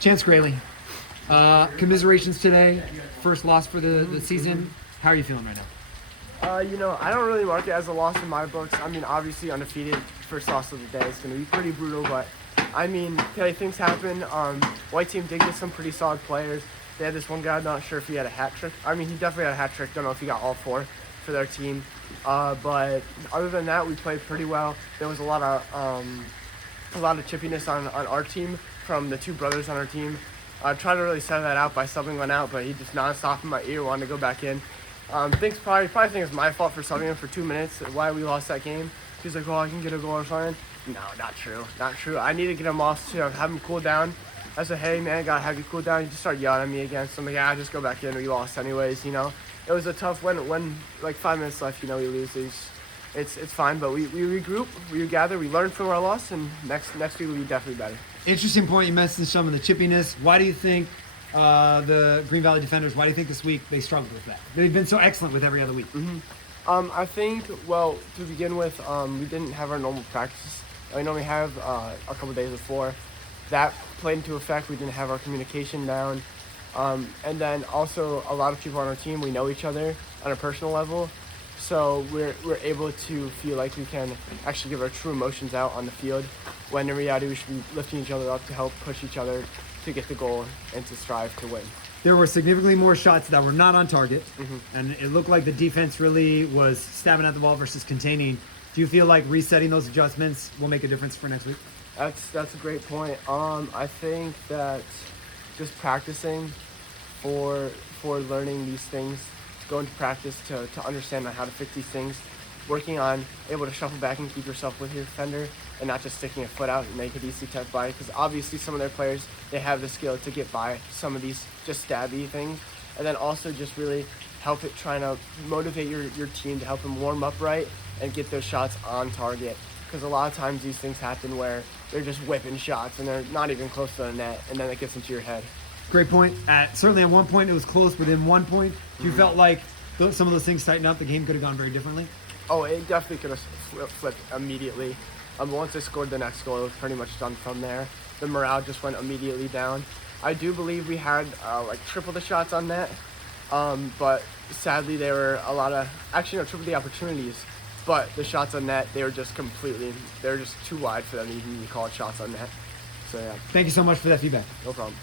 Chance Graley, commiserations today. First loss for the season. How are you feeling right now? I don't really mark it as a loss in my books. I mean, obviously undefeated, first loss of the day. It's going to be pretty brutal, but I mean, today things happen. White team did get some pretty solid players. They had this one guy, I'm not sure if he had a hat trick. I mean, he definitely had a hat trick. Don't know if he got all four for their team. But other than that, we played pretty well. There was a lot of chippiness on our team from the two brothers on our team. I tried to really set that out by subbing one out, but he just nonstop in my ear wanted to go back in. Probably think it's my fault for subbing him for 2 minutes. Why we lost that game? He's like, I can get a goal or something. No, not true. I need to get him off to have him cool down. I said, hey man, gotta have you cool down. He just started yelling at me again. So I'm like, just go back in. We lost anyways. It was a tough when like 5 minutes left. We lose. It's fine, but we regroup, we regather, we learn from our loss, and next week we'll be definitely better. Interesting point. You mentioned some of the chippiness. Why do you think the Green Valley Defenders, why do you think this week they struggled with that? They've been so excellent with every other week. Mm-hmm. I think, to begin with, we didn't have our normal practices. We normally have a couple days before. That played into effect. We didn't have our communication down. And then also a lot of people on our team, we know each other on a personal level. So we're able to feel like we can actually give our true emotions out on the field, when in reality we should be lifting each other up to help push each other to get the goal and to strive to win. There were significantly more shots that were not on target, and it looked like the defense really was stabbing at the ball versus containing. Do you feel like resetting those adjustments will make a difference for next week? That's a great point. I think that just practicing for learning these things, go into practice to understand how to fix these things, working on able to shuffle back and keep yourself with your defender and not just sticking a foot out and make it easy to touch by, because obviously some of their players, they have the skill to get by some of these just stabby things, and then also just really help it, trying to motivate your team to help them warm up right and get those shots on target, because a lot of times these things happen where they're just whipping shots and they're not even close to the net, and then it gets into your head. Great point. Certainly at one point it was close, within 1 point. You felt like some of those things tightened up, the game could have gone very differently? Oh, it definitely could have flipped immediately. Once they scored the next goal, it was pretty much done from there. The morale just went immediately down. I do believe we had triple the shots on net, but sadly there were triple the opportunities, but the shots on net, they were just too wide for them to even be called shots on net. So yeah. Thank you so much for that feedback. No problem.